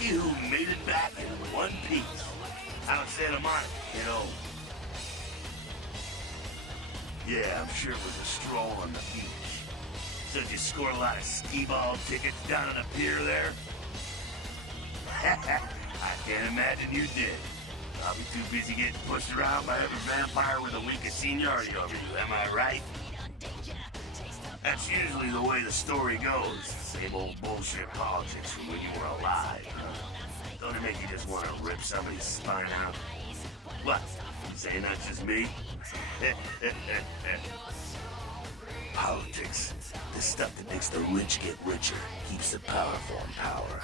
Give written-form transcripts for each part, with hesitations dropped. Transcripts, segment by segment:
You made it back in one piece. Out of Santa Monica, you know. Yeah, I'm sure it was a stroll on the beach. So did you score a lot of skee-ball tickets down on the pier there? I can't imagine you did. Probably too busy getting pushed around by every vampire with a week of seniority over you, am I right? That's usually the way the story goes. Same old bullshit politics from when you were alive. Don't it make you just want to rip somebody's spine out? What? You saying that's just me? Politics. The stuff that makes the rich get richer, keeps the powerful in power.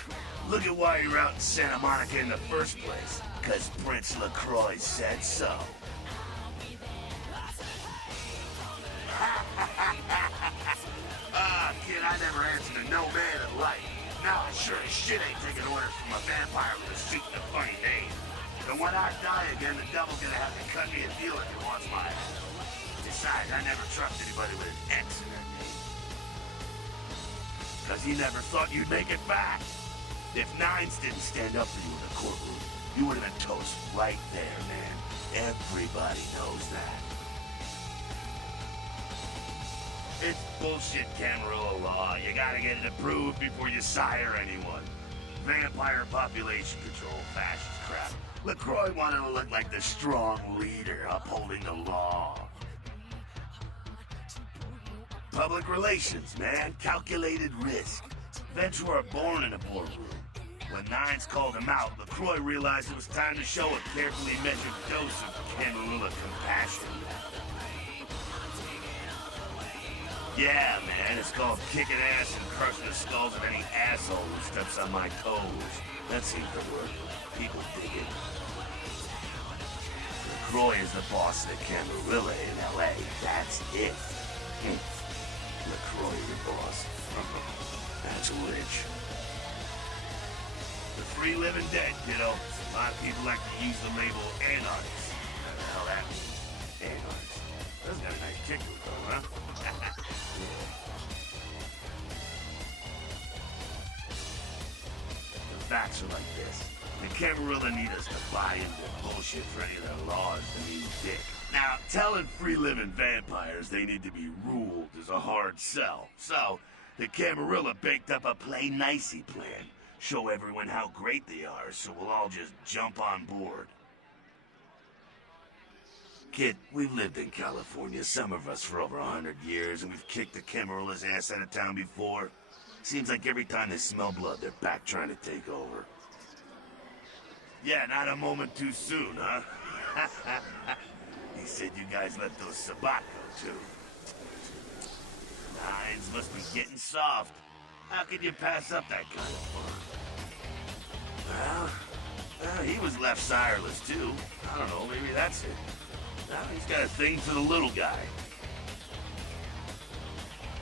Look at why you're out in Santa Monica in the first place. Because Prince LaCroix said so. Kid, I never answered to no man in life. Now I sure as shit ain't taking orders from a vampire with a suit and a funny name. And when I die again, the devil's gonna have to cut me a deal if he wants my ass. Besides, I never trust anybody with an X in their name. Because he never thought you'd make it back. If Nines didn't stand up for you in the courtroom, you would have been toast right there, man. Everybody knows that. It's bullshit Camarilla law. You gotta get it approved before you sire anyone. Vampire population control, fascist crap. LaCroix wanted to look like the strong leader upholding the law. Public relations, man. Calculated risk. Ventura born in a boardroom. When Nines called him out, LaCroix realized it was time to show a carefully measured dose of Camarilla compassion. Yeah, man, it's called kicking ass and crushing the skulls of any asshole who steps on my toes. That seems to work. People dig it. LaCroix is the boss of the Camarilla in L.A. That's it. LaCroix the boss. That's rich. The free living dead, kiddo. A lot of people like to use the label anarchist. What the hell that means? Anarchist. That's got a nice tickle though, huh? The facts are like this. The Camarilla need us to buy into bullshit for any of their laws to mean dick. Now, telling free-living vampires they need to be ruled is a hard sell. So, the Camarilla baked up a play-nicey plan. Show everyone how great they are, so we'll all just jump on board. Kid, we've lived in California, some of us for over 100 years, and we've kicked the Camarilla's ass out of town before. Seems like every time they smell blood, they're back trying to take over. Yeah, not a moment too soon, huh? He said you guys let those Sabat go, too. Nines must be getting soft. How could you pass up that kind of fun? Well, he was left sireless, too. I don't know, maybe that's it. Now he's got a thing for the little guy.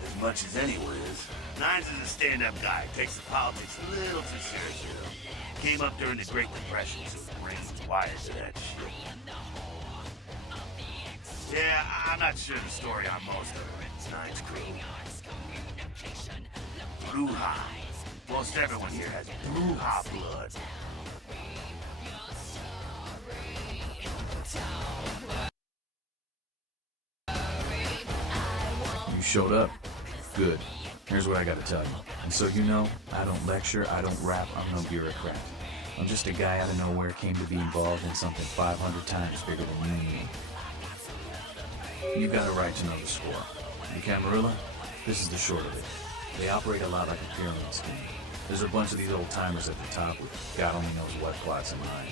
As much as anyone is. Nines is a stand-up guy. Takes the politics a little too seriously, though. Came up during the Great Depression, so his brain's wired to that shit. Yeah, I'm not sure the story on most of it. Nines crew. Bruja. Most everyone here has Bruja blood. You showed up. Good. Here's what I gotta tell you. And so you know, I don't lecture, I don't rap, I'm no bureaucrat. I'm just a guy out of nowhere came to be involved in something 500 times bigger than you and me. You got a right to know the score. The Camarilla, this is the short of it. They operate a lot like a pyramid scheme. There's a bunch of these old timers at the top with God only knows what plots in mind.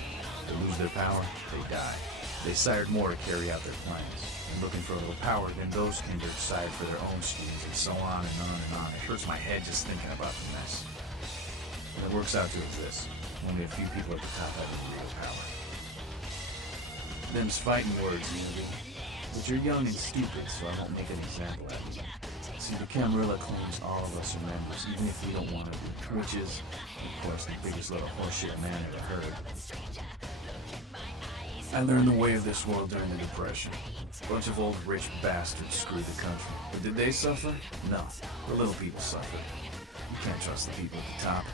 They lose their power, they die. They sired more to carry out their plans. And looking for a little power, then those kindred sired for their own schemes, and so on and on and on. It hurts my head just thinking about the mess. And it works out to this. Only a few people at the top have any real power. Them's fighting words, Unity. But you're young and stupid, so I won't make an example out of you. See, the Camarilla claims all of us are members, even if we don't want to be, which is, of course, the biggest little horseshit man ever heard. I learned the way of this world during the Depression. A bunch of old rich bastards screwed the country. But did they suffer? No. The little people suffered. You can't trust the people at the top.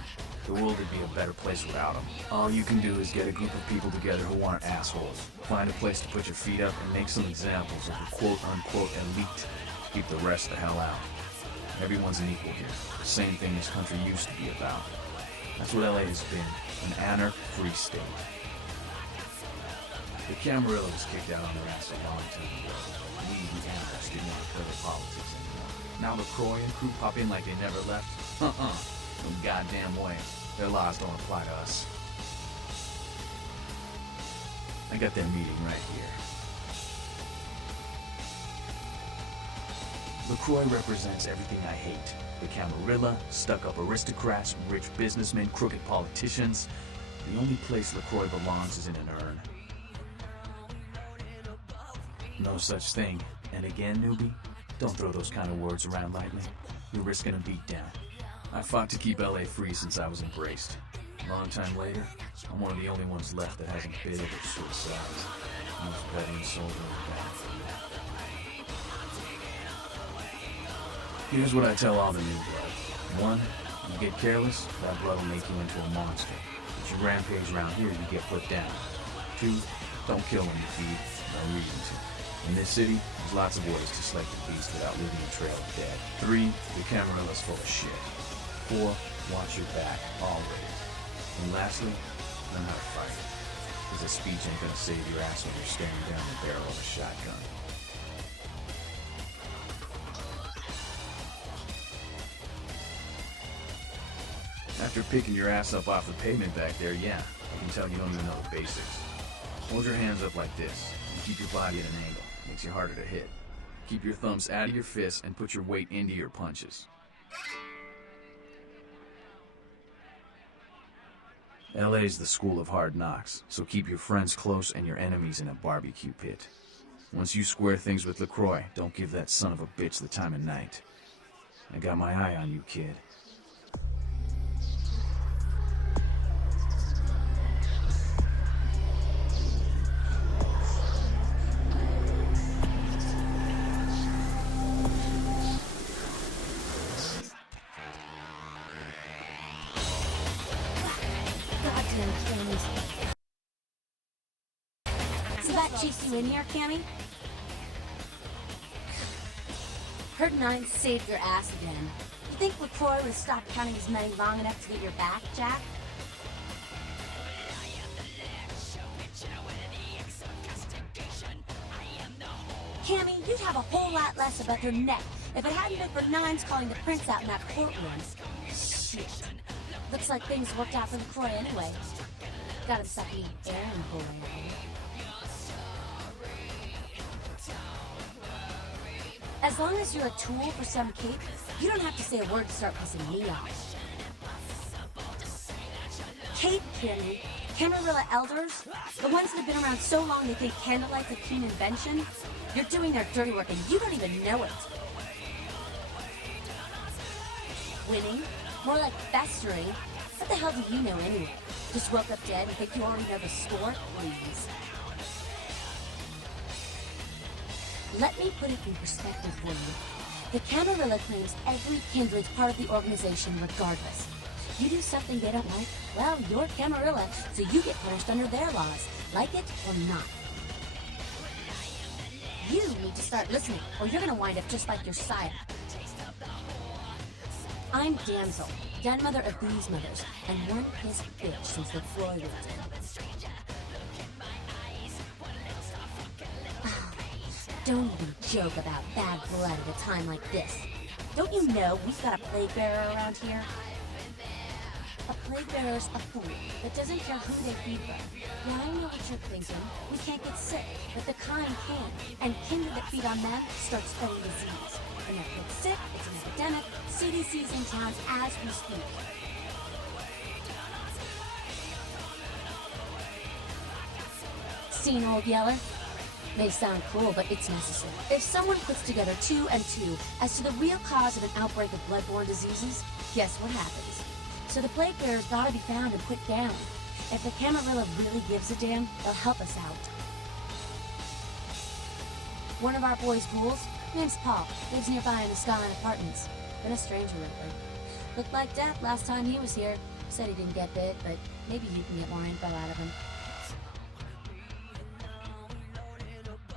The world would be a better place without them. All you can do is get a group of people together who aren't assholes. Find a place to put your feet up and make some examples of the quote-unquote elite. Keep the rest the hell out. Everyone's an equal here. The same thing this country used to be about. That's what LA has been, an anarch-free state. The Camarilla was kicked out on their ass a long time ago. We, the anarchists, didn't want to play their politics anymore. Now LaCroix and crew pop in like they never left? No goddamn way. Their laws don't apply to us. I got their meeting right here. LaCroix represents everything I hate. The Camarilla, stuck-up aristocrats, rich businessmen, crooked politicians. The only place LaCroix belongs is in an urn. No such thing. And again, newbie, don't throw those kind of words around lightly. You're risking a beatdown. I fought to keep LA free since I was embraced. A long time later, I'm one of the only ones left that hasn't bid or switched sides. Most betting soldier on the battlefield. Here's what I tell all the new blood. 1, you get careless, that blood will make you into a monster. If you rampage around here, you get put down. 2, don't kill when you feed, no reason to. In this city, there's lots of ways to slay the beast without leaving a trail of dead. 3, the Camarilla's full of shit. 4, watch your back, always. And lastly, learn how to fight. Because a speech ain't gonna save your ass when you're staring down the barrel of a shotgun. After picking your ass up off the pavement back there, yeah, I can tell you don't even know the basics. Hold your hands up like this, and keep your body at an angle. Makes you harder to hit. Keep your thumbs out of your fists and put your weight into your punches. LA's the school of hard knocks, so keep your friends close and your enemies in a barbecue pit. Once you square things with LaCroix, don't give that son of a bitch the time of night. I got my eye on you, kid. So that chased you in here, Cammy? Heard 9 saved your ass again. You think LaCroix would stop counting his money long enough to get your back, Jack? Cammy, you'd have a whole lot less about their neck if it hadn't been for 9's calling the prince out in that courtroom. Shit. Looks like things worked out for LaCroix anyway. Got himself an errand boy, I think. As long as you're a tool for some cape, you don't have to say a word to start pissing me off. Cape, Cammy. Camarilla elders? The ones that have been around so long they think candlelight's a keen invention? You're doing their dirty work and you don't even know it. Winning? More like festering. What the hell do you know anyway? Just woke up dead and think you already know the score? Please. Let me put it in perspective for you. The Camarilla claims every kindred's part of the organization regardless. You do something they don't like, well, you're Camarilla, so you get punished under their laws, like it or not. You need to start listening, or you're gonna wind up just like your sire. I'm Damsel, grandmother of these mothers, and one pissed bitch since LaCroix was in. Don't even joke about bad blood at a time like this. Don't you know we've got a plague bearer around here? A plague bearer's a fool that doesn't care who they feed from. Yeah, I know what you're thinking. We can't get sick, but the kind can. And kindred that feed on them start spreading disease. And that gets sick, it's an epidemic. CDC's in town as we speak. Seen Old Yeller? May sound cruel, but it's necessary. If someone puts together 2 and 2 as to the real cause of an outbreak of bloodborne diseases, guess what happens? So the plague bearer's gotta be found and put down. If the Camarilla really gives a damn, they'll help us out. One of our boys' ghouls, name's Paul, lives nearby in the Skyline Apartments. Been a stranger lately. Looked like death last time he was here. Said he didn't get bit, but maybe you can get more info out of him.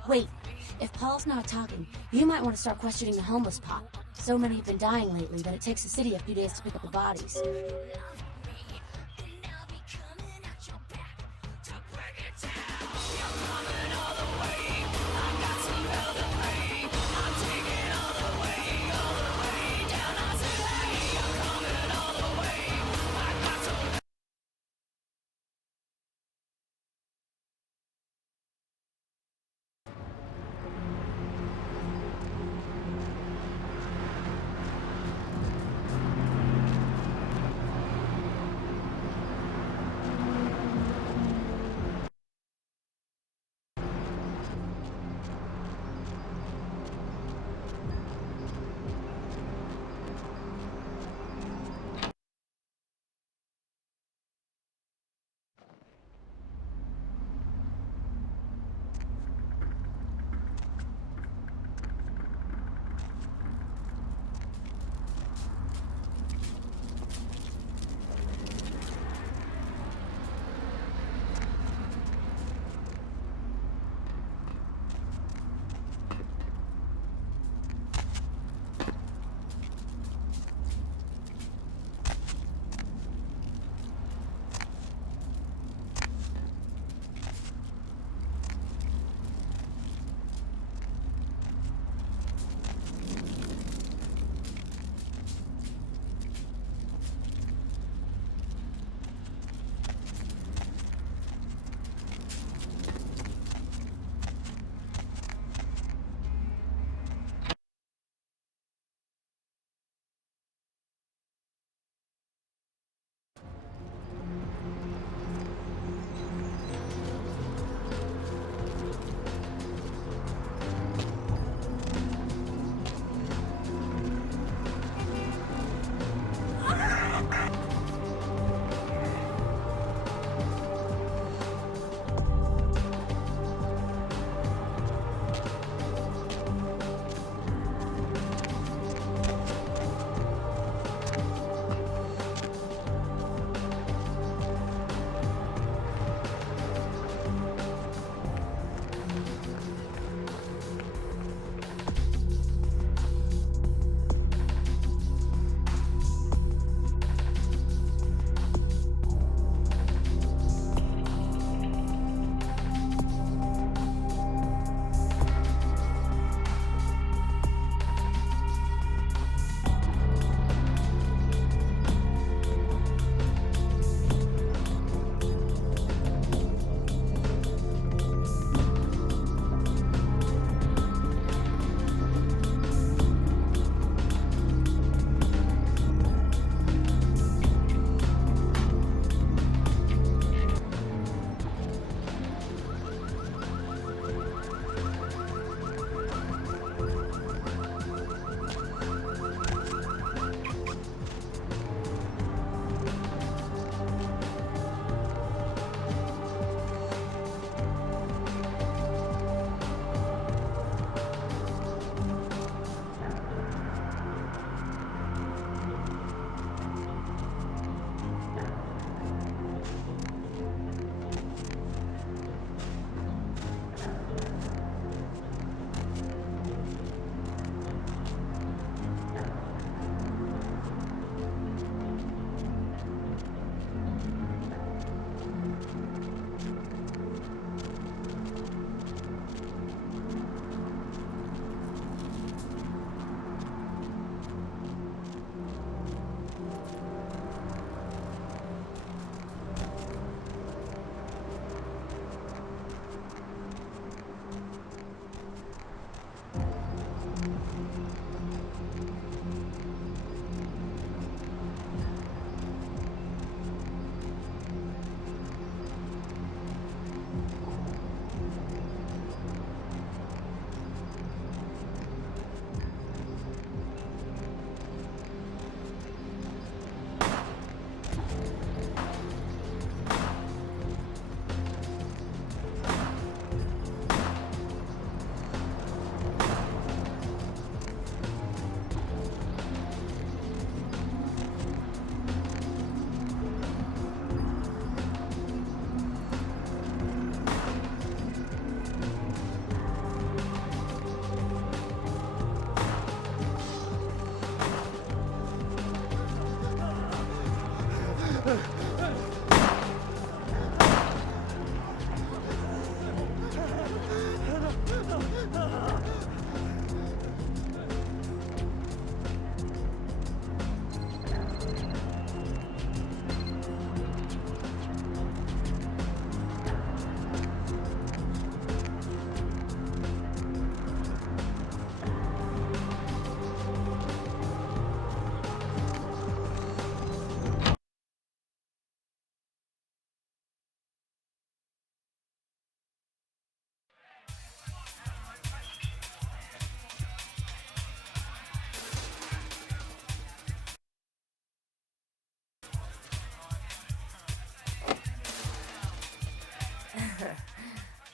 Wait, if Paul's not talking, you might want to start questioning the homeless pot. So many have been dying lately that it takes the city a few days to pick up the bodies.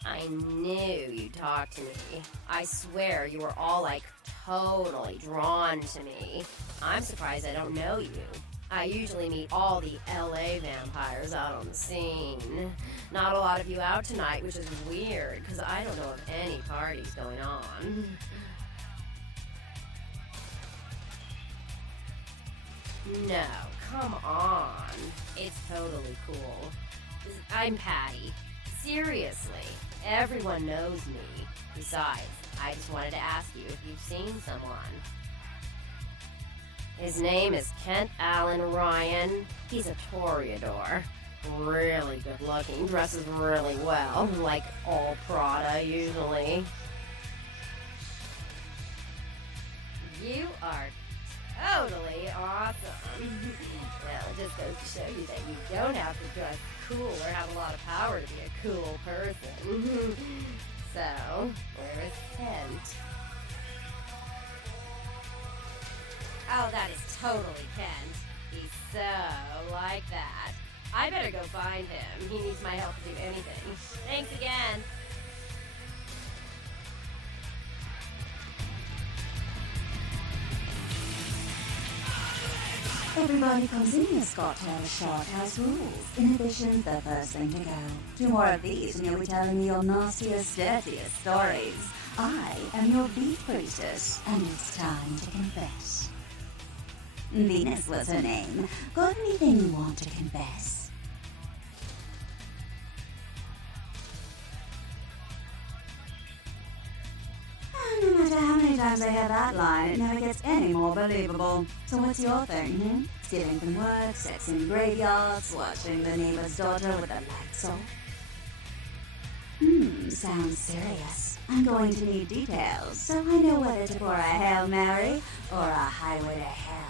I knew you'd talk to me. I swear you were all like totally drawn to me. I'm surprised I don't know you. I usually meet all the LA vampires out on the scene. Not a lot of you out tonight, which is weird, because I don't know of any parties going on. No, come on. It's totally cool. I'm Patty. Seriously, everyone knows me. Besides, I just wanted to ask you if you've seen someone. His name is Kent Allen Ryan. He's a Toreador. Really good looking, dresses really well, like all Prada usually. You are totally awesome. Well, it just goes to show you that you don't have to dress cool or have a lot of power to be a cool person. So, where is Kent? Oh, that is totally Kent. He's so like that. I better go find him. He needs my help to do anything. Thanks again. Everybody comes in here, Scott tells short house rules. Inhibition's the first thing to go. 2 more of these and you'll be telling me your nastiest, dirtiest stories. I am your beat priestess, and it's time to confess. Venus was her name. Got anything you want to confess? No matter how many times I hear that line, it never gets any more believable. So what's your thing, Stealing from work, sex in graveyards, watching the neighbor's daughter with the lights off? Sounds serious. I'm going to need details, so I know whether to pour a Hail Mary or a Highway to Hell.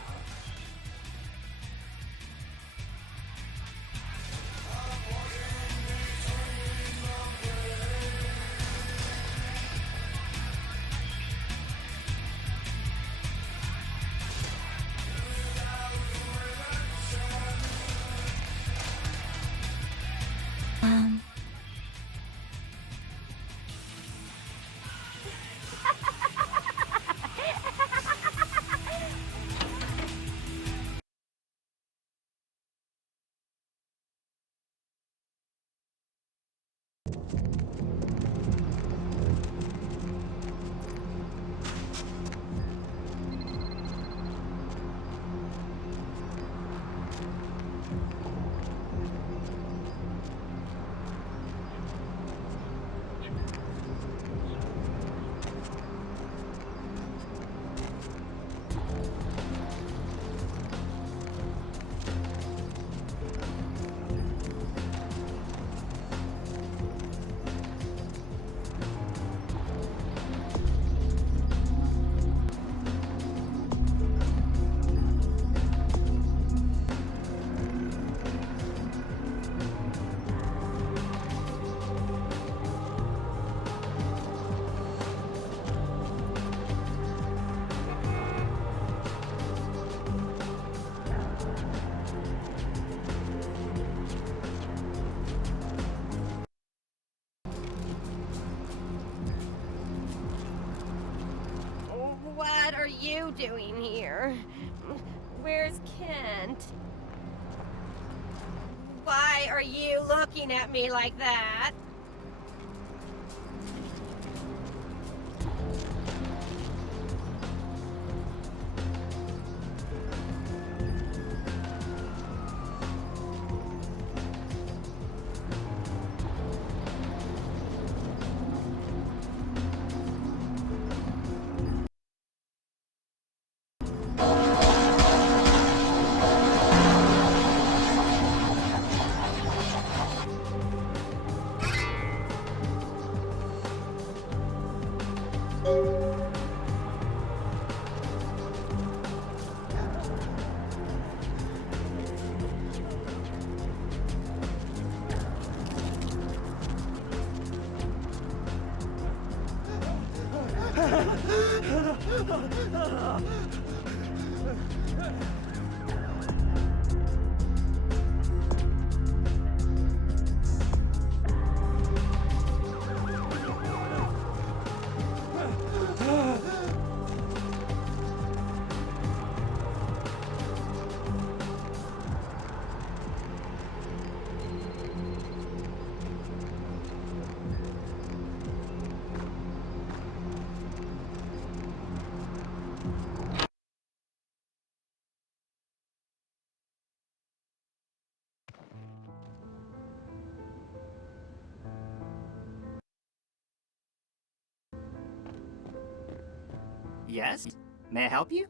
What are you doing here? Where's Kent? Why are you looking at me like that? Yes? May I help you?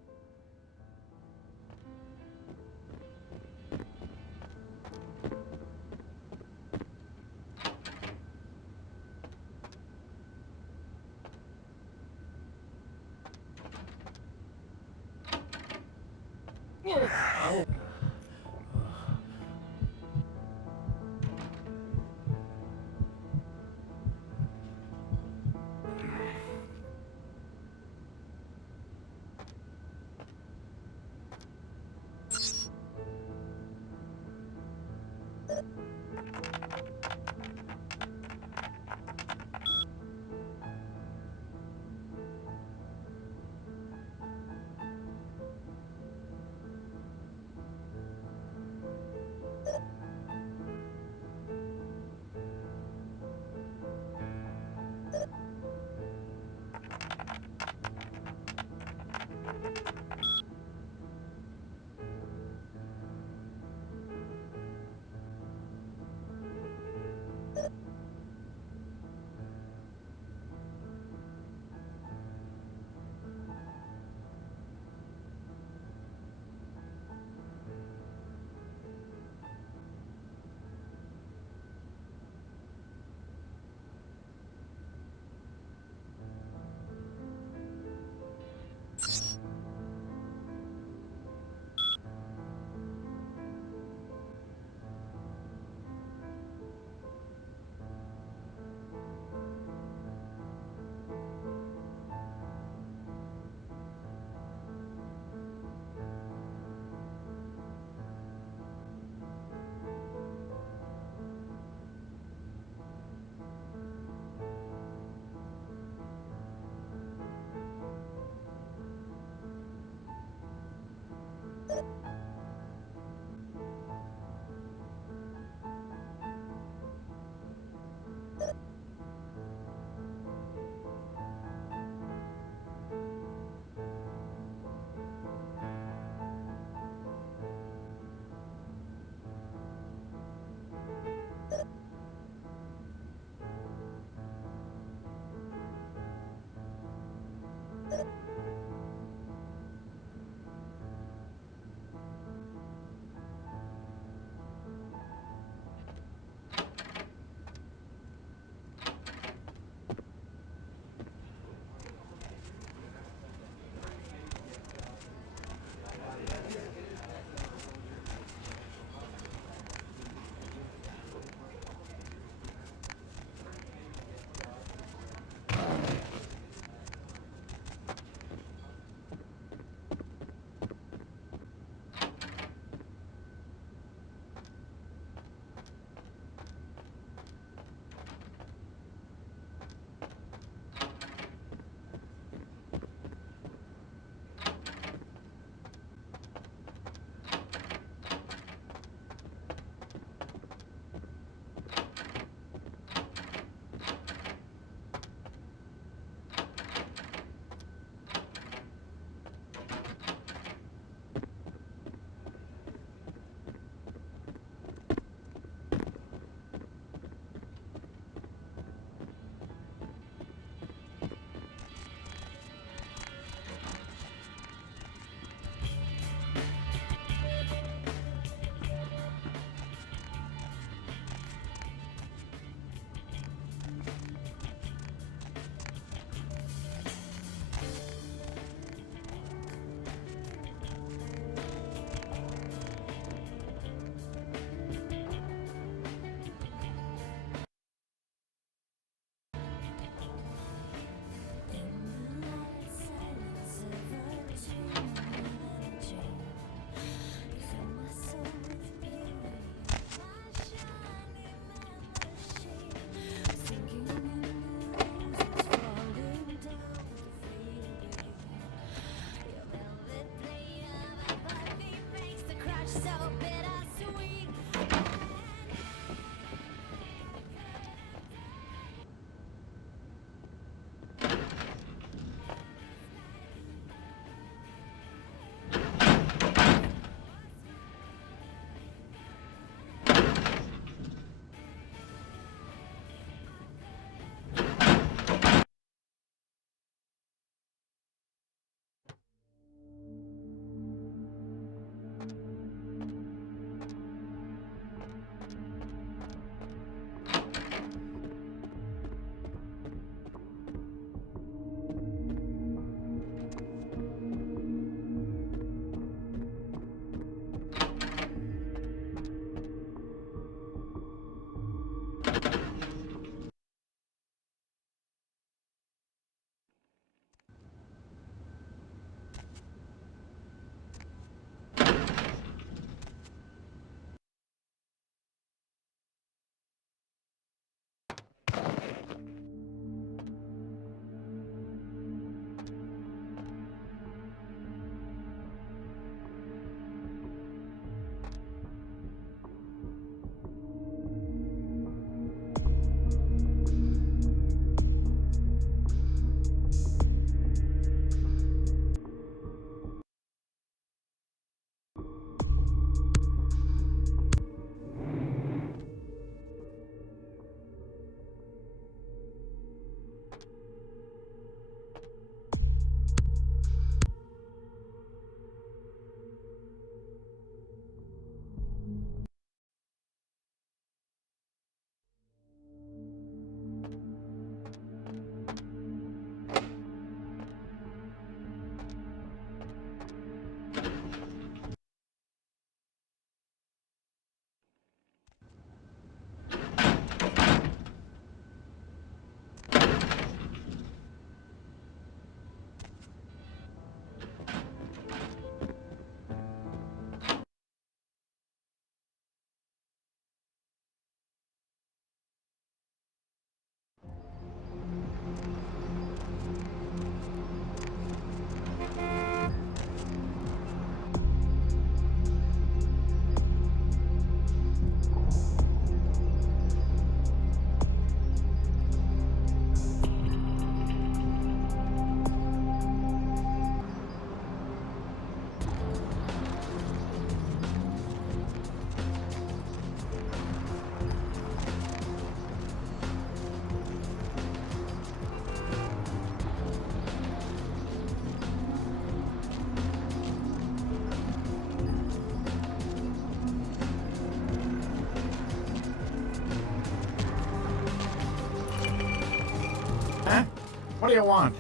What do you want?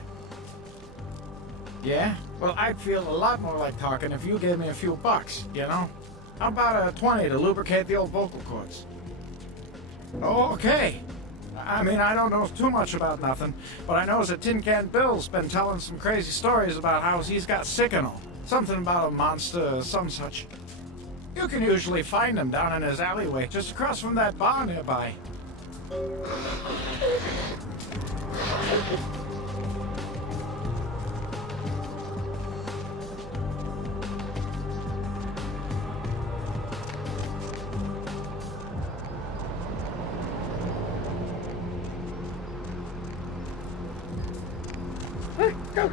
Yeah? Well, I'd feel a lot more like talking if you gave me a few bucks, you know? How about a 20 to lubricate the old vocal cords? Oh, okay. I mean, I don't know too much about nothing, but I know that Tin Can Bill's been telling some crazy stories about how he's got sick and all. Something about a monster or some such. You can usually find him down in his alleyway, just across from that bar nearby. Go!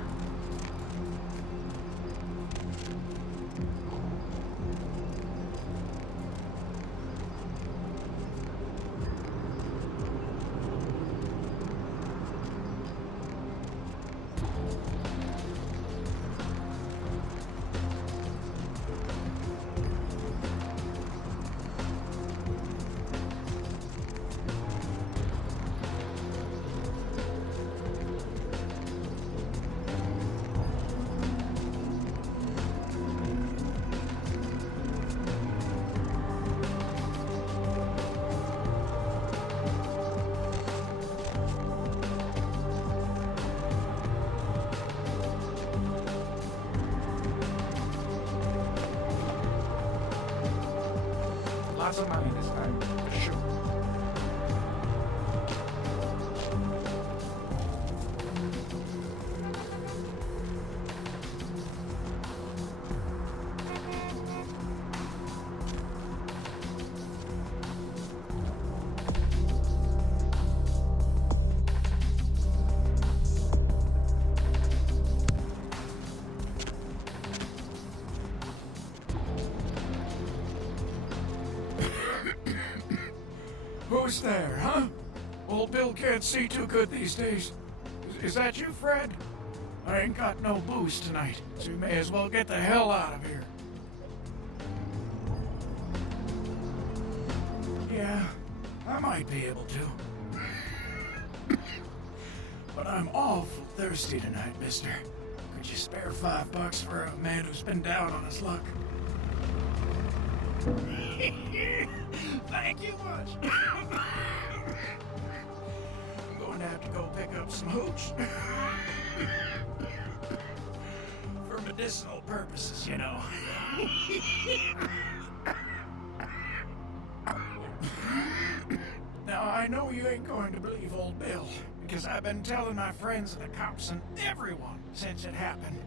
Lots of money this time, for sure. Who's there, huh? Old Bill can't see too good these days. Is that you, Fred? I ain't got no booze tonight, so you may as well get the hell out of here. Yeah, I might be able to. But I'm awful thirsty tonight, mister. Could you spare $5 for a man who's been down on his luck? Thank you much. I'm going to have to go pick up some hooch. For medicinal purposes, you know. Now, I know you ain't going to believe old Bill, because I've been telling my friends and the cops and everyone since it happened.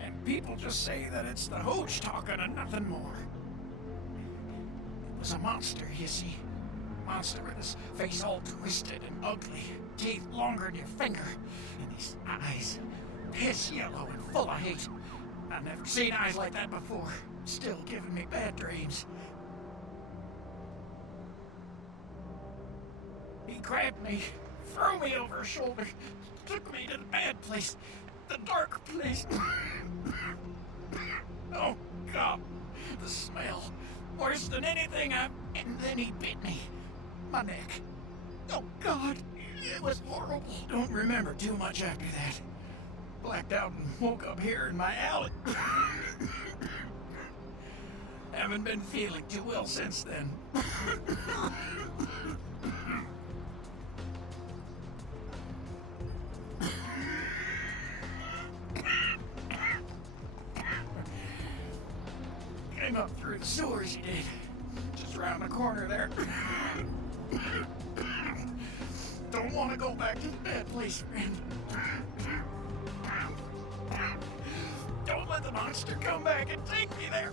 And people just say that it's the hooch talking and nothing more. It was a monster, you see. Monster with his face all twisted and ugly, teeth longer than your finger, and his eyes piss yellow and full of hate. I've never seen eyes like that before. Still giving me bad dreams. He grabbed me, threw me over his shoulder, took me to the bad place, the dark place. Oh, God, the smell. Worse than anything And then he bit me. My neck. Oh, God, it was horrible. Don't remember too much after that. Blacked out and woke up here in my alley. Haven't been feeling too well since then. Came up through the sewers, he did. Just around the corner there. Don't want to go back to the bad place, friend. Don't let the monster come back and take me there.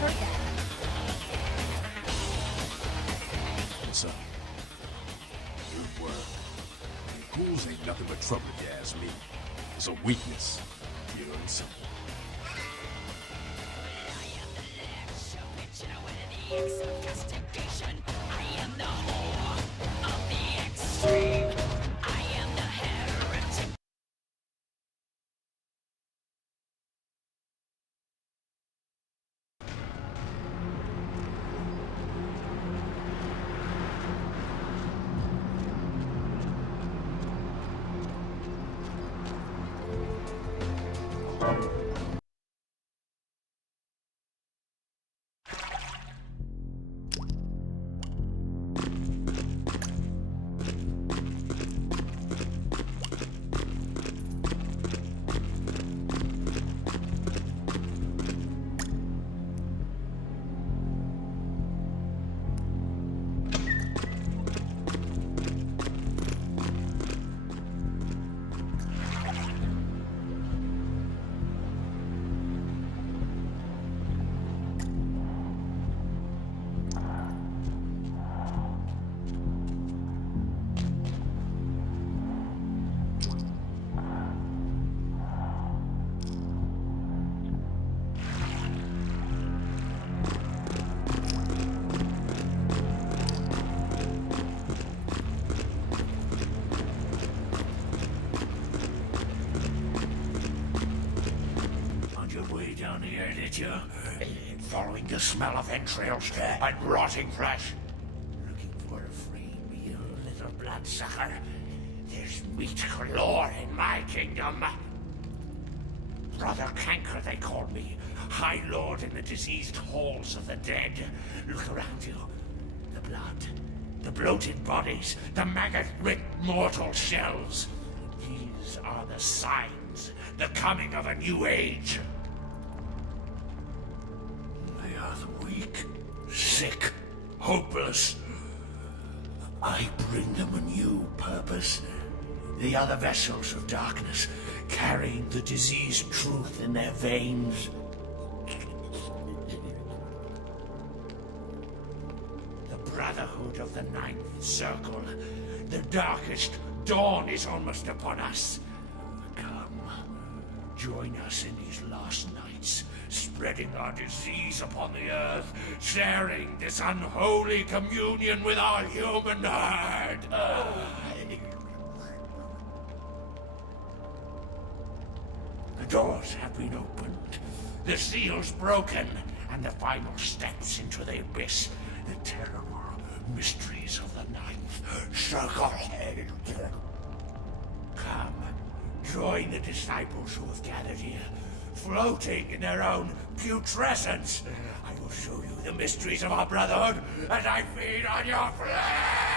heard that. What's up? Good work. Ghouls ain't nothing but trouble if you ask me. It's a weakness. You learn something. Down here, did you? Following the smell of entrails and rotting flesh. Looking for a free meal, little bloodsucker. There's meat galore in my kingdom. Brother Canker, they call me. High Lord in the diseased halls of the dead. Look around you. The blood, the bloated bodies, the maggot-riddled mortal shells. These are the signs, the coming of a new age. Weak, sick, hopeless. I bring them a new purpose. The other vessels of darkness, carrying the diseased truth in their veins. The Brotherhood of the Ninth Circle. The darkest dawn is almost upon us. Come, join us in these last nights, spreading our disease upon the earth, sharing this unholy communion with our human herd. The doors have been opened, the seals broken, and the final steps into the abyss, the terrible mysteries of the Ninth Circle. Come, join the disciples who have gathered here, floating in their own putrescence. I will show you the mysteries of our brotherhood as I feed on your flesh!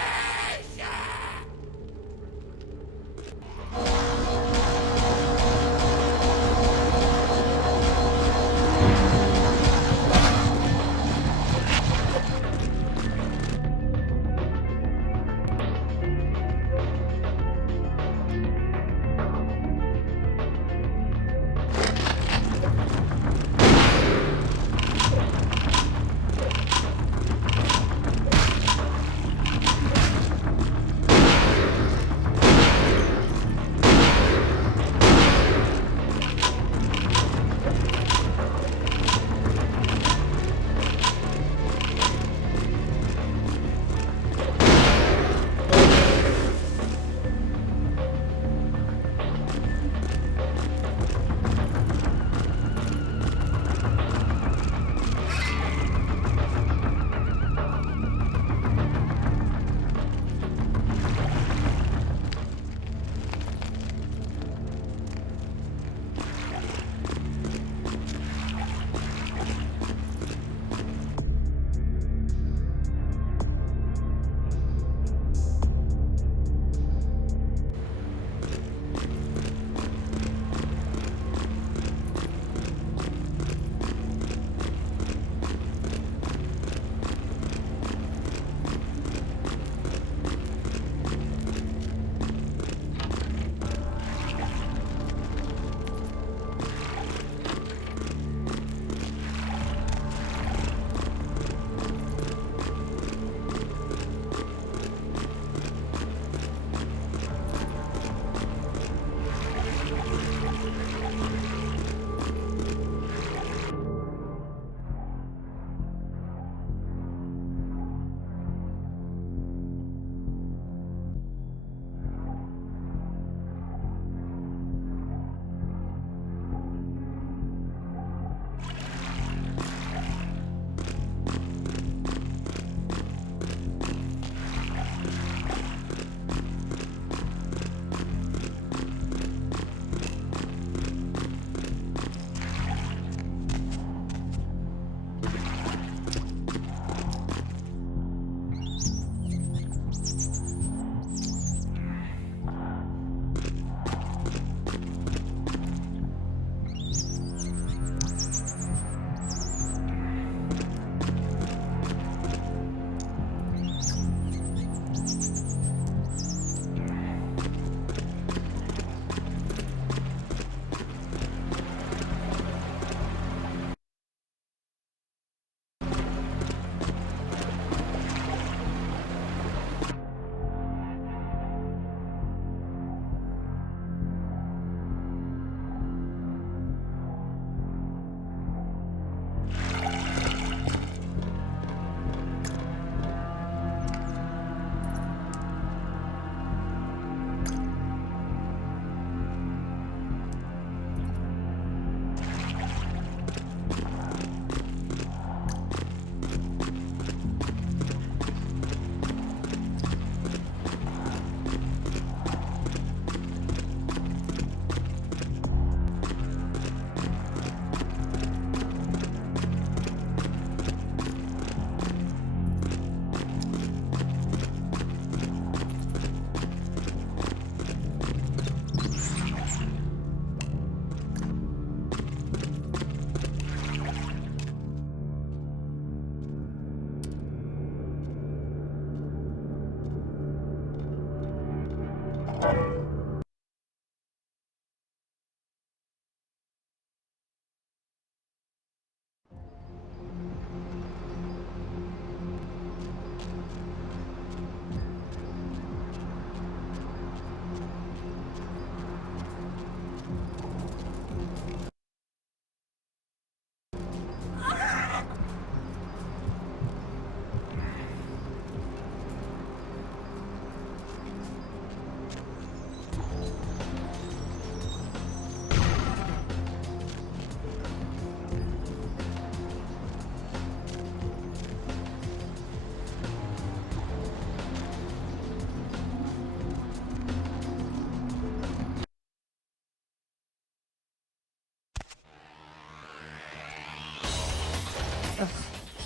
Ugh,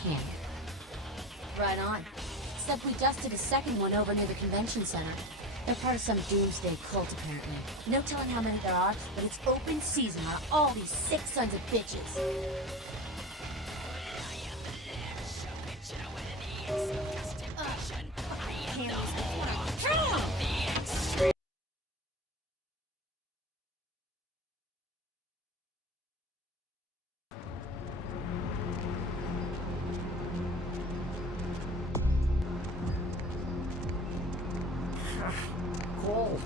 can't. Right on. Except we just did a second one over near the convention center. They're part of some doomsday cult, apparently. No telling how many there are, but it's open season on all these sick sons of bitches. Cool.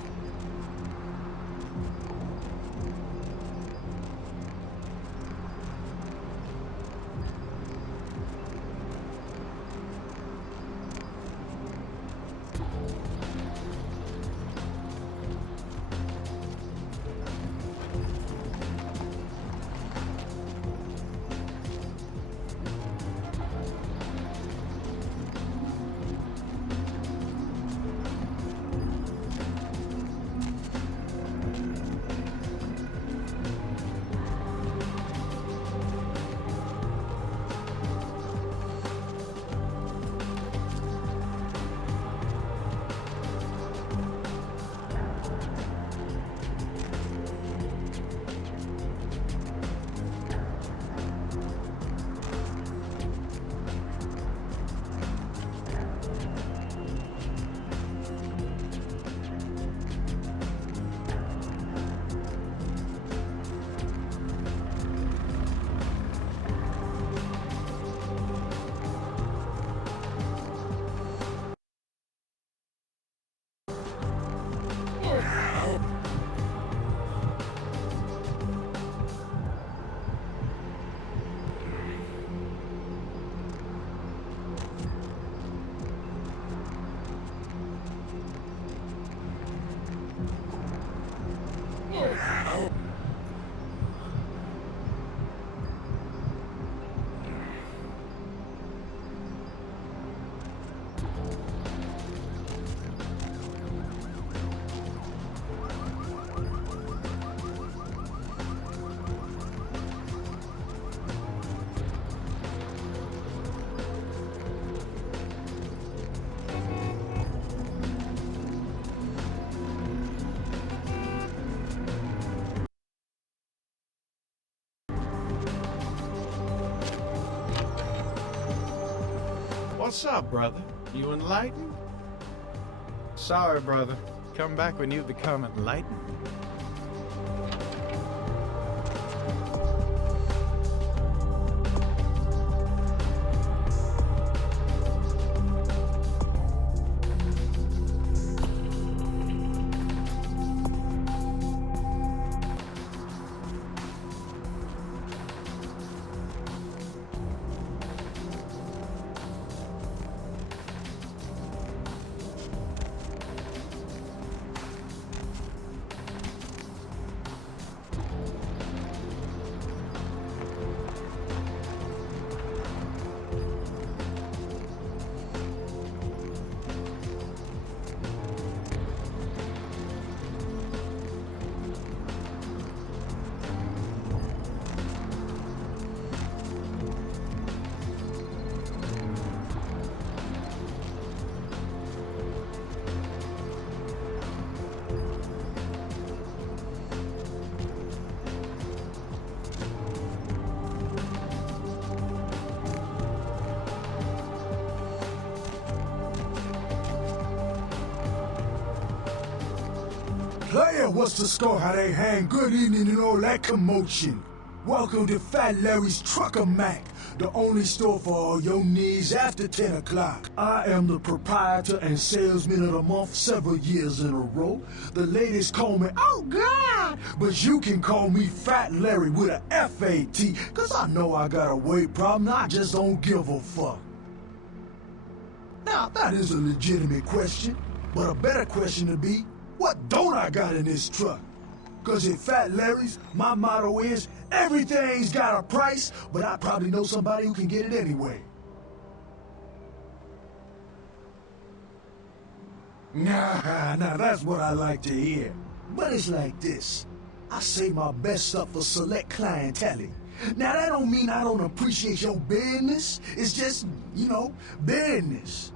What's up, brother? You enlightened? Sorry, brother. Come back when you become enlightened. Player, what's the score? How they hang? Good evening and all that commotion. Welcome to Fat Larry's Trucker Mac, the only store for all your needs after 10 o'clock. I am the proprietor and salesman of the month several years in a row. The ladies call me, oh God, but you can call me Fat Larry with a F-A-T, cause I know I got a weight problem, I just don't give a fuck. Now, that is a legitimate question, but a better question to be, what don't I got in this truck? Cause at Fat Larry's, my motto is, everything's got a price, but I probably know somebody who can get it anyway. Nah, that's what I like to hear. But it's like this. I save my best stuff for select clientele. Now that don't mean I don't appreciate your business. It's just, you know, business.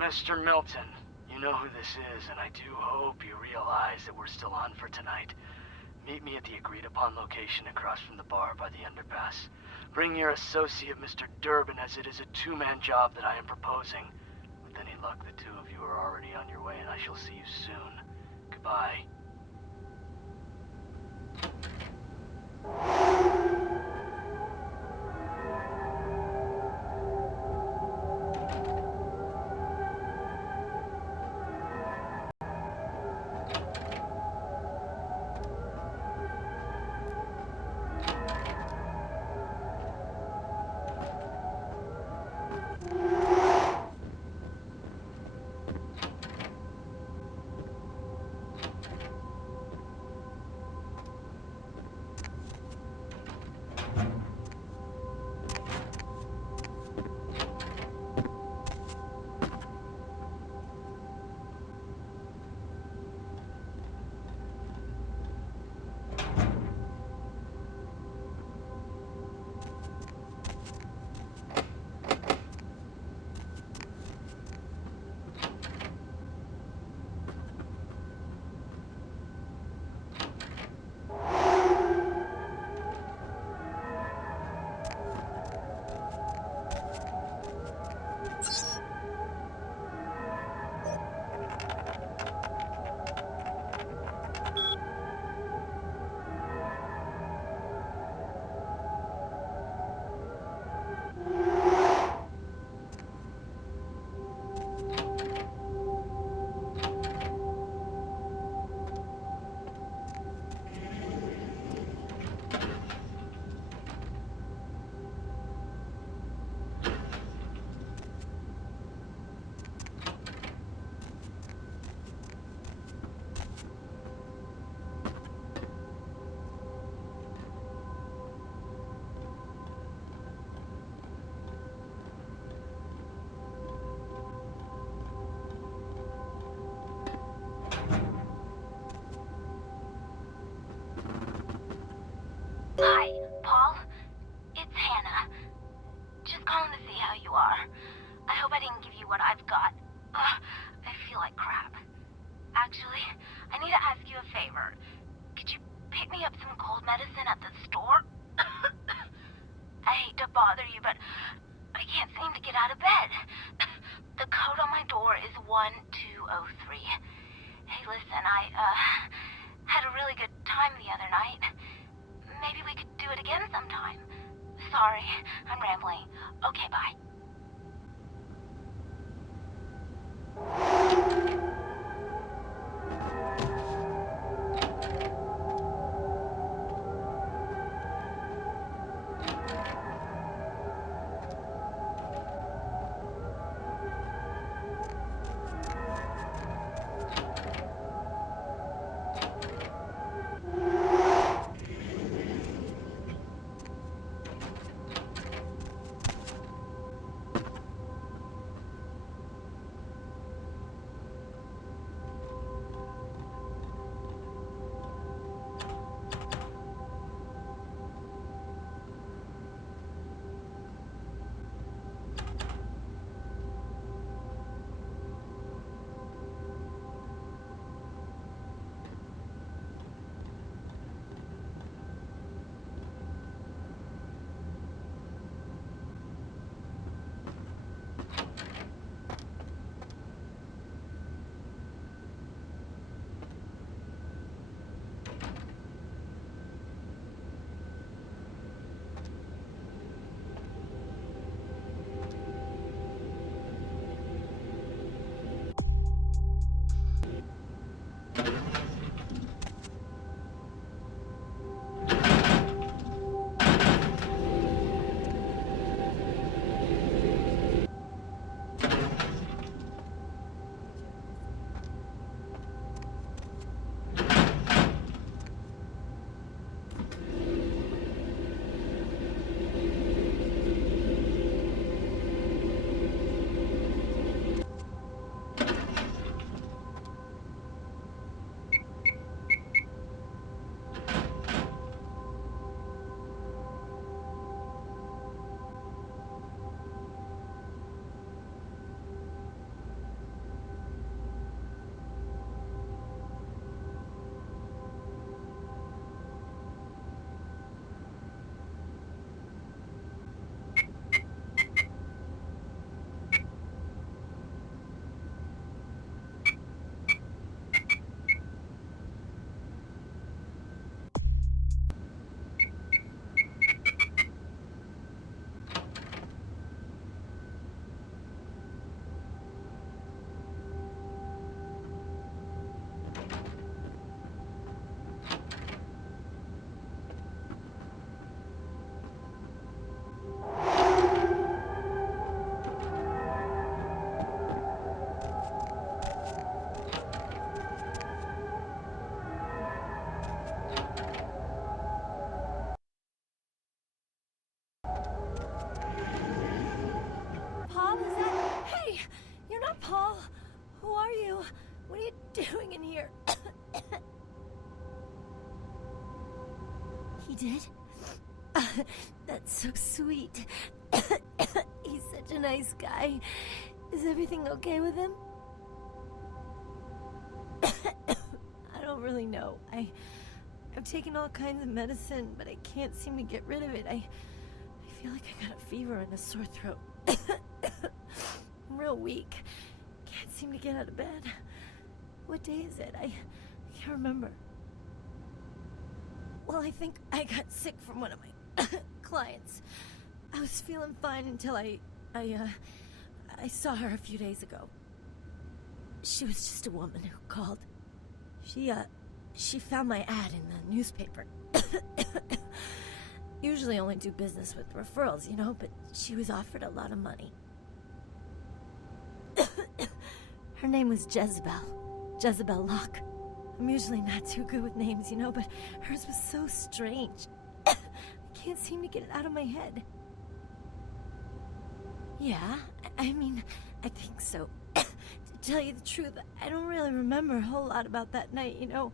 Mr. Milton, you know who this is, and I do hope you realize that we're still on for tonight. Meet me at the agreed-upon location across from the bar by the underpass. Bring your associate, Mr. Durbin, as it is a two-man job that I am proposing. With any luck, the two of you are already on your way, and I shall see you soon. Goodbye. Hi, Paul. It's Hannah. Just calling to see how you are. I hope I didn't give you what I've got. I feel like crap. Actually, I need to ask you a favor. Could you pick me up some cold medicine at the store? I hate to bother you, but I can't seem to get out of bed. The code on my door is 1203. Hey, listen, I had a really good time the other night. Maybe we could do it again sometime. Sorry, I'm rambling. Okay, bye. Oh, what are you doing in here? He did? That's so sweet. He's such a nice guy. Is everything okay with him? I don't really know. I've taken all kinds of medicine, but I can't seem to get rid of it. I feel like I got a fever and a sore throat. I'm real weak. Can't seem to get out of bed. What day is it? I can't remember. Well, I think I got sick from one of my clients. I was feeling fine until I saw her a few days ago. She was just a woman who called. She found my ad in the newspaper. Usually only do business with referrals, you know, but she was offered a lot of money. Her name was Jezebel Locke. I'm usually not too good with names, you know, but hers was so strange. I can't seem to get it out of my head. Yeah, I mean, I think so. To tell you the truth, I don't really remember a whole lot about that night, you know.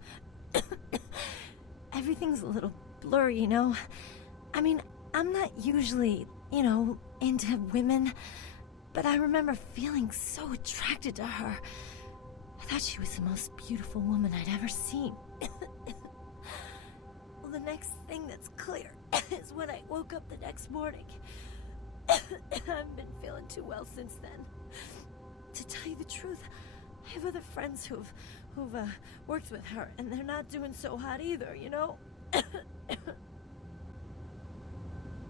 Everything's a little blurry, you know. I mean, I'm not usually, you know, into women, but I remember feeling so attracted to her. I thought she was the most beautiful woman I'd ever seen. Well, the next thing that's clear is when I woke up the next morning. I haven't been feeling too well since then. To tell you the truth, I have other friends who've worked with her, and they're not doing so hot either, you know?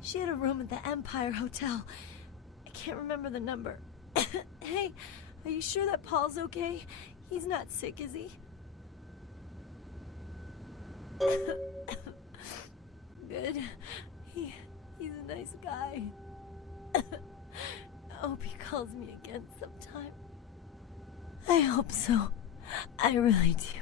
She had a room at the Empire Hotel. I can't remember the number. Hey, are you sure that Paul's okay? He's not sick, is he? Good. He's a nice guy. I hope he calls me again sometime. I hope so. I really do.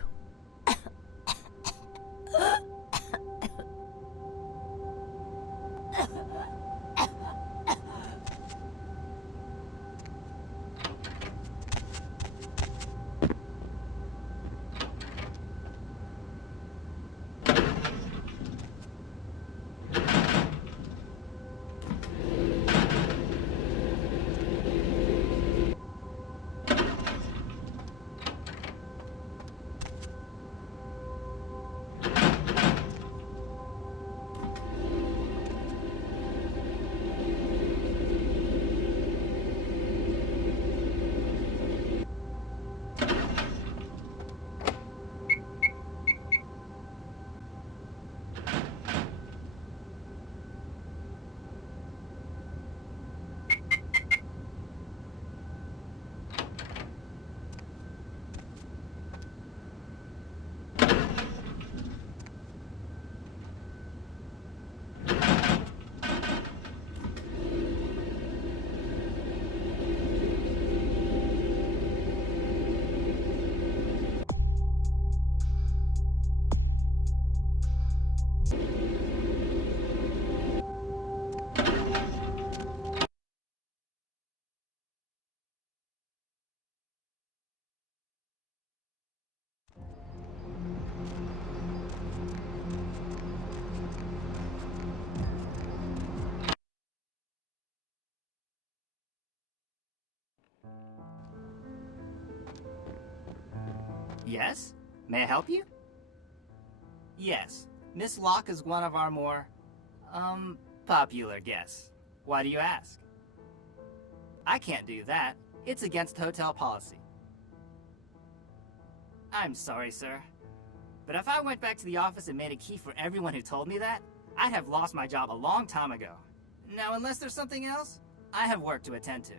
Yes? May I help you? Yes. Miss Locke is one of our more, popular guests. Why do you ask? I can't do that. It's against hotel policy. I'm sorry, sir. But if I went back to the office and made a key for everyone who told me that, I'd have lost my job a long time ago. Now, unless there's something else, I have work to attend to.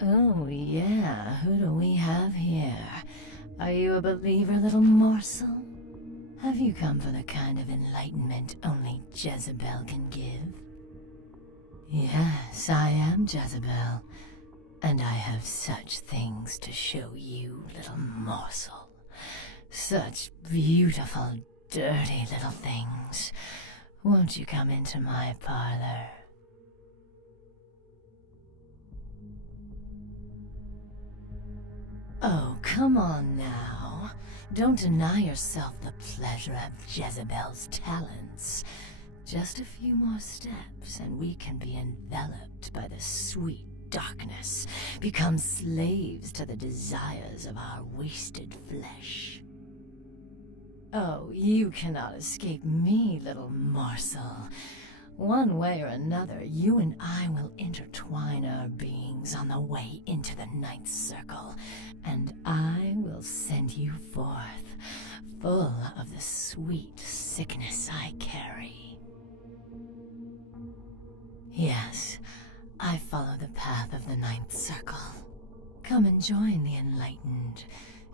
Oh, yeah, who do we have here? Are you a believer, little morsel? Have you come for the kind of enlightenment only Jezebel can give? Yes, I am Jezebel, and I have such things to show you, little morsel. Such beautiful, dirty little things. Won't you come into my parlor? Oh, come on now. Don't deny yourself the pleasure of Jezebel's talents. Just a few more steps and we can be enveloped by the sweet darkness, become slaves to the desires of our wasted flesh. Oh, you cannot escape me, little morsel. One way or another, you and I will intertwine our beings on the way into the ninth circle, and I will send you forth, full of the sweet sickness I carry. Yes, I follow the path of the ninth circle. Come and join the enlightened,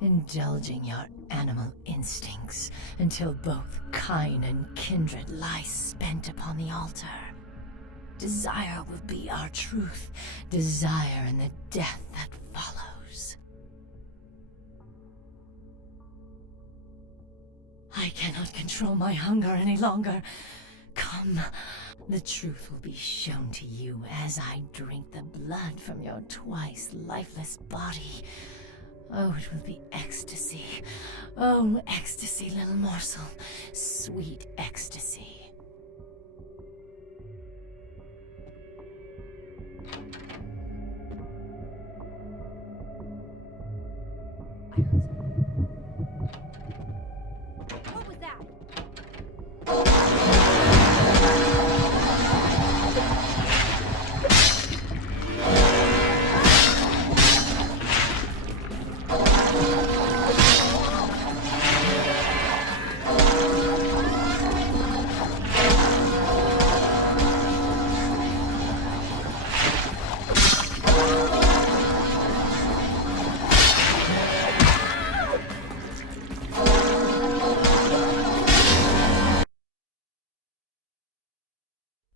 indulging your animal instincts until both kind and kindred lie spent upon the altar. Desire will be our truth, desire and the death that follows. I cannot control my hunger any longer. Come, the truth will be shown to you as I drink the blood from your twice lifeless body. Oh, it will be ecstasy. Oh, ecstasy, little morsel. Sweet ecstasy. What was that?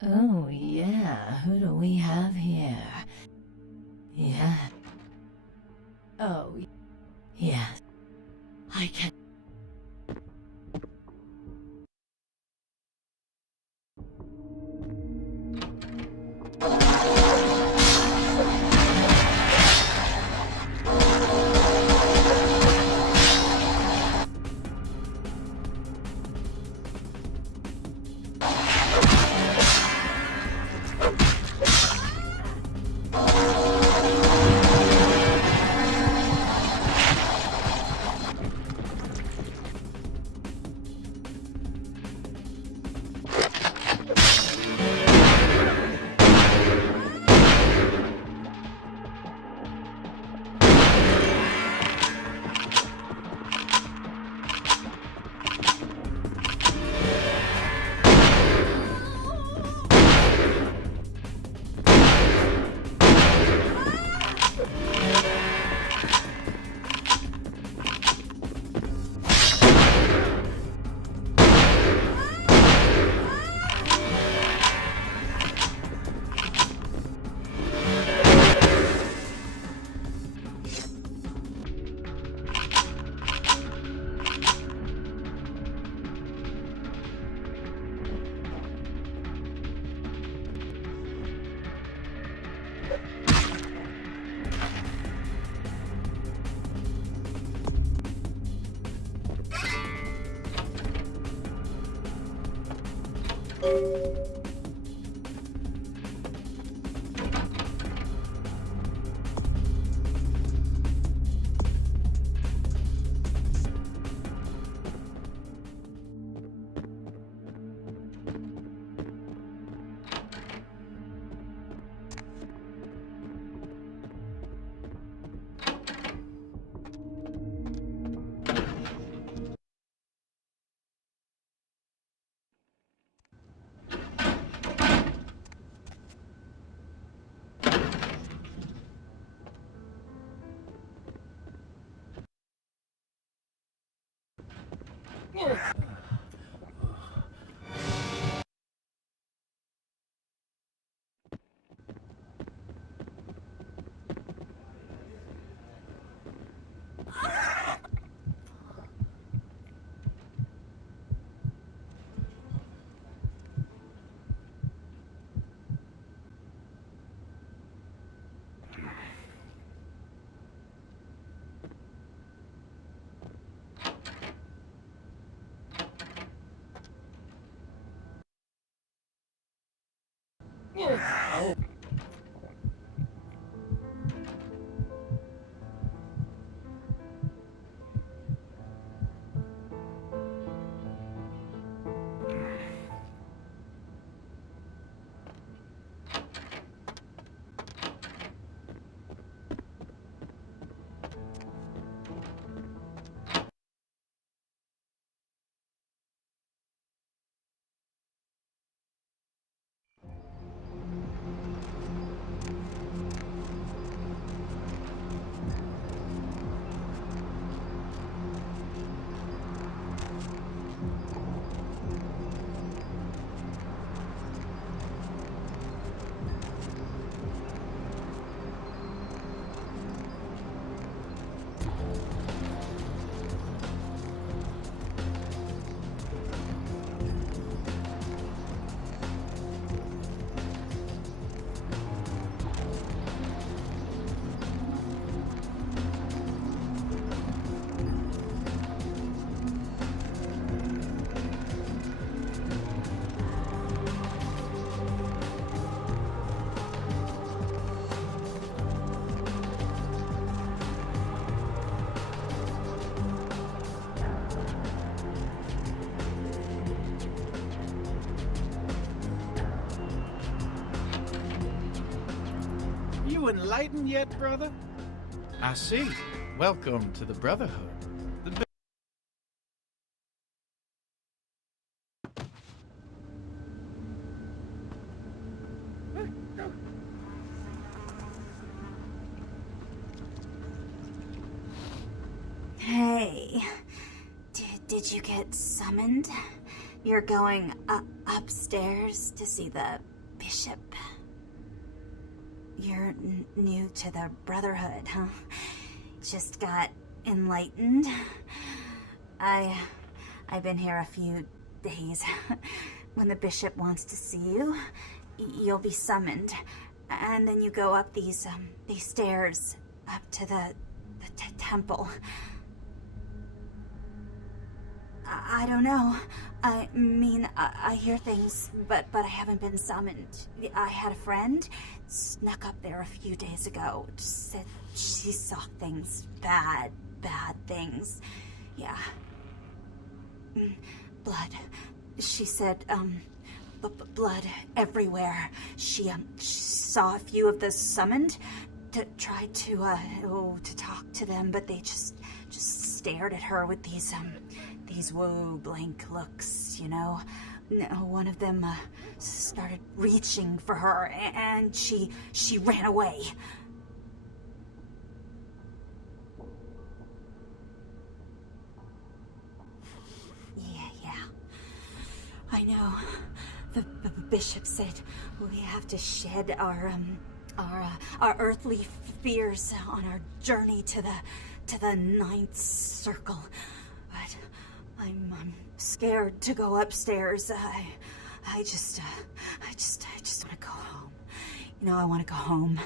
Oh, yeah, who do we have here? Yeah. Oh, yes. I can... You enlightened yet, brother? I see. Welcome to the Brotherhood. Hey, did you get summoned? You're going upstairs to see the bishop. You're new to the Brotherhood, huh? Just got enlightened. I've been here a few days. When the bishop wants to see you, you'll be summoned, and then you go up these stairs up to the temple. I don't know. I mean, I hear things, but I haven't been summoned. I had a friend snuck up there a few days ago. Said she saw things, bad things. Yeah. Blood. She said, blood everywhere. She saw a few of the summoned, tried to talk to them, but they just stared at her with these woe blank looks, you know. One of them started reaching for her, and she ran away. Yeah. I know. The bishop said we have to shed our earthly fears on our journey to the ninth circle. But I'm scared to go upstairs. I just want to go home. You know, I want to go home.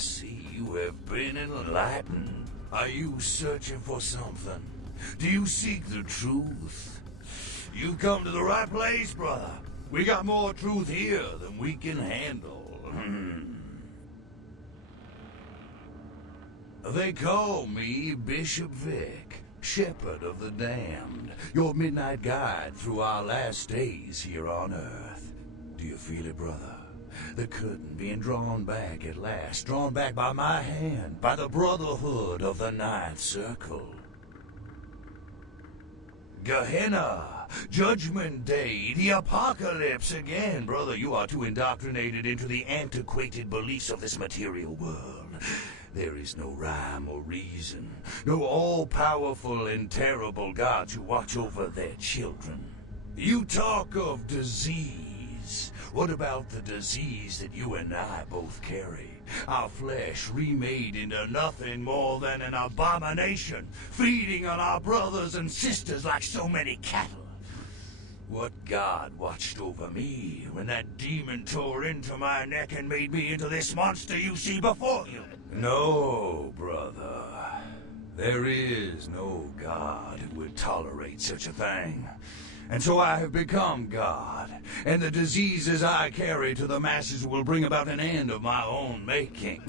see you have been enlightened. Are you searching for something? Do you seek the truth? You've come to the right place, brother. We got more truth here than we can handle. They call me Bishop Vic, Shepherd of the Damned, your midnight guide through our last days here on Earth. Do you feel it, brother? The curtain being drawn back at last, drawn back by my hand, by the Brotherhood of the Ninth Circle. Gehenna, Judgment Day, the apocalypse again. Brother, you are too indoctrinated into the antiquated beliefs of this material world. There is no rhyme or reason, no all-powerful and terrible God to watch over their children. You talk of disease. What about the disease that you and I both carry? Our flesh remade into nothing more than an abomination, feeding on our brothers and sisters like so many cattle. What God watched over me when that demon tore into my neck and made me into this monster you see before you? No, brother. There is no God who would tolerate such a thing. And so I have become God, and the diseases I carry to the masses will bring about an end of my own making.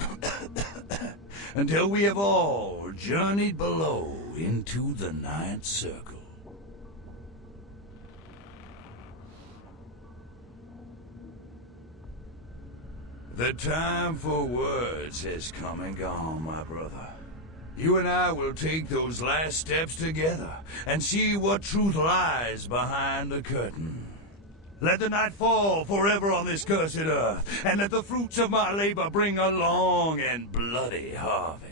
Until we have all journeyed below into the Ninth Circle. The time for words has come and gone, my brother. You and I will take those last steps together and see what truth lies behind the curtain. Let the night fall forever on this cursed earth, and let the fruits of my labor bring a long and bloody harvest.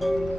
Ugh,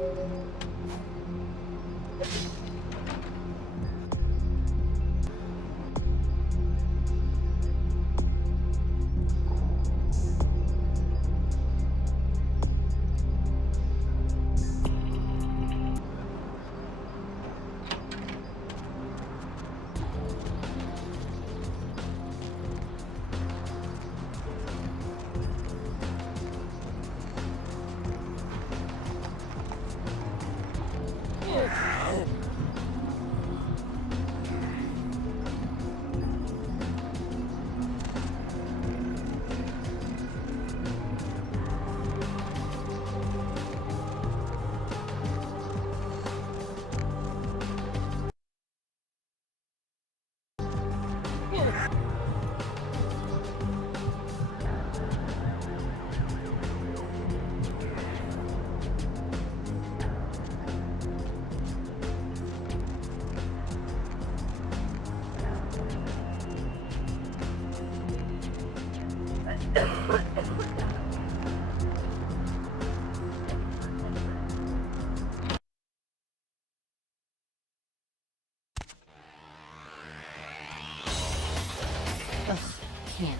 can't.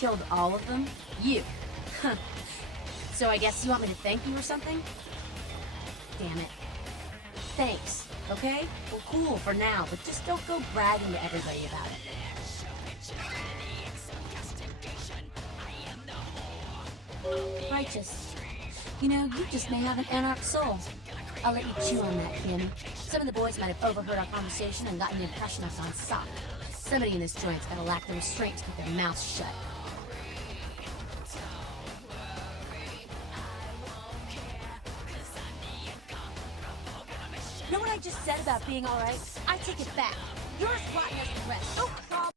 killed all of them? You. So I guess you want me to thank you or something? Damn it. Thanks, okay? Well, cool for now, but just don't go bragging to everybody about it. Righteous. You know, you just may have an anarch soul. I'll let you chew on that, Kim. Some of the boys might have overheard our conversation and gotten the impression I've gone soft. Somebody in this joint's gotta lack the restraint to keep their mouths shut. You know what I just said about being alright? I take it back. You're as rotten as the rest. Don't crawl.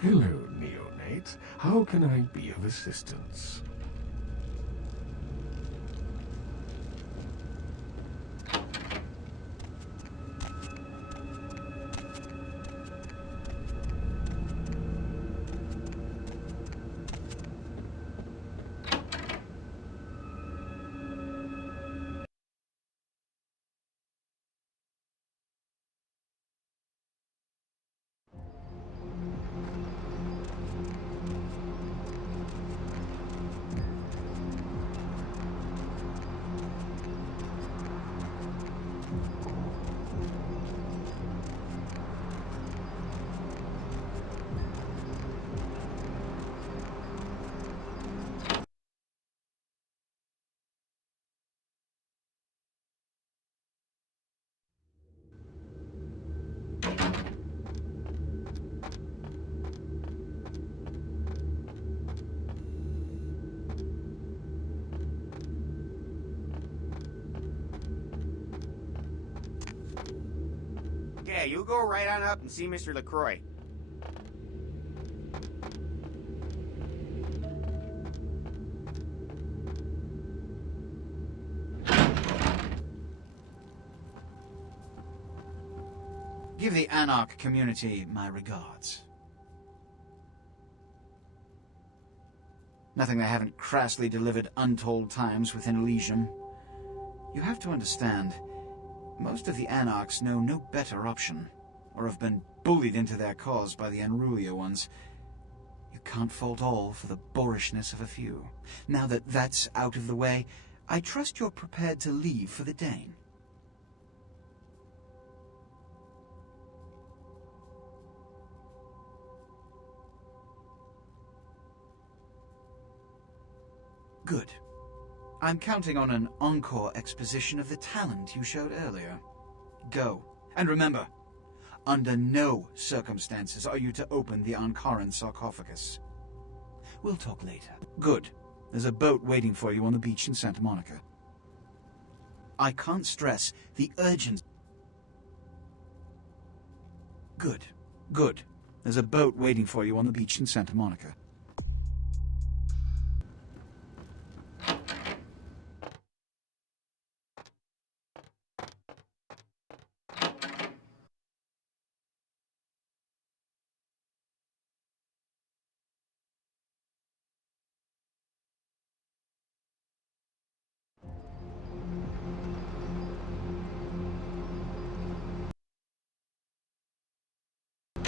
Hello, neonate. How can I be of assistance? Yeah, you go right on up and see Mr. LaCroix. Give the Anarch community my regards. Nothing they haven't crassly delivered untold times within Elysium. You have to understand, most of the Anarchs know no better option, or have been bullied into their cause by the unrulier ones. You can't fault all for the boorishness of a few. Now that that's out of the way, I trust you're prepared to leave for the Dane. Good. I'm counting on an encore exposition of the talent you showed earlier. Go. And remember, under no circumstances are you to open the Ankaran sarcophagus. We'll talk later. Good. There's a boat waiting for you on the beach in Santa Monica. I can't stress the urgency. Good. Good. There's a boat waiting for you on the beach in Santa Monica.